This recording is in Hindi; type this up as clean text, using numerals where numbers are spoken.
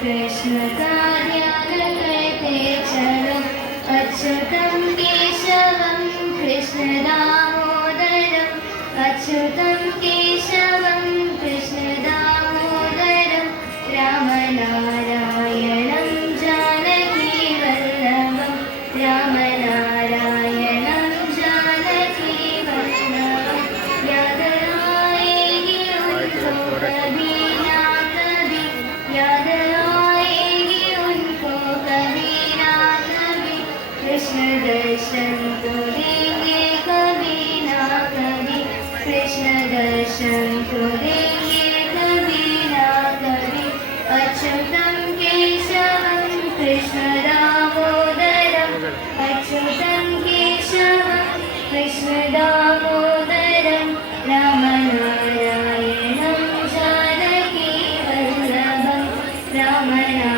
कृष्ण कार्यान करते चलो अच्युतं केशवं कृष्ण दामोदरम् अच्युतं केशवं कृष्ण दामोदरं रामनारायणं जानकी वल्लभं रामनारायणं जानकी वल्लभं याद आएगी उनको कभी ना कभी याद आएगी उनको कभी ना कभी कृष्ण दर्शन तो देंगे कभी ना कभी कृष्ण दर्शन तो देंगे कभी ना कभी अच्युतं केशवं कृष्ण दामोदरम् अच्युतं केशवं कृष्ण दामोदरं रामनारायणं जानकी वल्लभं रामनारायणं